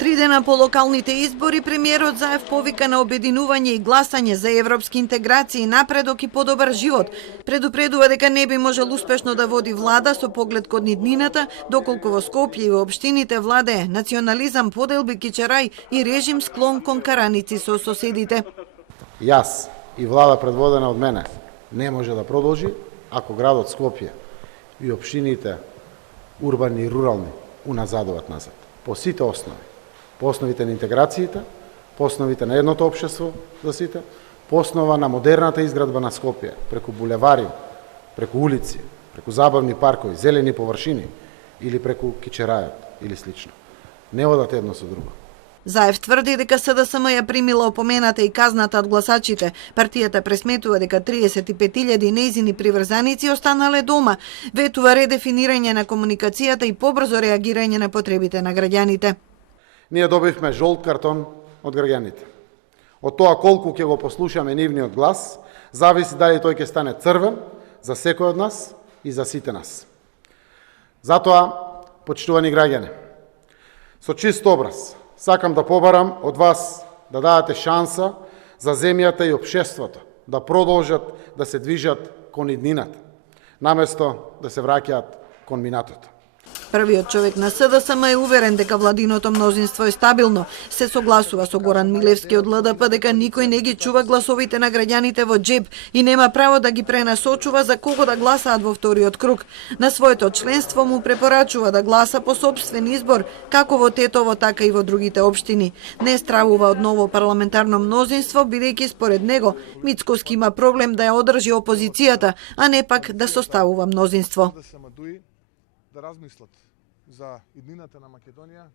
3 дена по локалните избори, премиерот Заев повика на обединување и гласање за европски интеграции, напредок и подобар живот. Предупредува дека не би можел успешно да води влада со поглед кон иднината, доколку во Скопје и во општините владее национализам, поделби, кичерај и режим склон кон караници со соседите. Јас и влада предводена од мене не може да продолжи ако градот Скопје и општините урбани и рурални уназадуваат назад. По сите основи. По основите на интеграциите, по основите на едното општество за сите, по основа на модерната изградба на Скопје, преку булевари, преку улици, преку забавни паркови, зелени површини или преку кичерајот или слично. Не одат едно со друго. Заев тврди дека СДСМ ја примила опомената и казната од гласачите. Партијата пресметува дека 35.000 нејзини приврзаници останале дома. Ветува редефинирање на комуникацијата и побрзо реагирање на потребите на граѓаните. Ние добивме жолт картон од граѓаните. Од тоа колку ќе го послушаме нивниот глас, зависи дали тој ќе стане црвен за секој од нас и за сите нас. Затоа, почитувани граѓани, со чист образ, сакам да побарам од вас да дадете шанса за земјата и општеството да продолжат да се движат кон иднината, наместо да се враќаат кон минатото. Првиот човек на СДСМ е уверен дека владиното мнозинство е стабилно. Се согласува со Горан Милевски од ЛДП дека никој не ги чува гласовите на граѓаните во джеб и нема право да ги пренасочува за кого да гласаат во вториот круг. На своето членство му препорачува да гласа по сопствен избор, како во Тетово, така и во другите општини. Не стравува од ново парламентарно мнозинство, бидејќи според него Мицкоски има проблем да ја одржи опозицијата, а не пак да составува мнозинство. Да размислат за иднината на Македонија.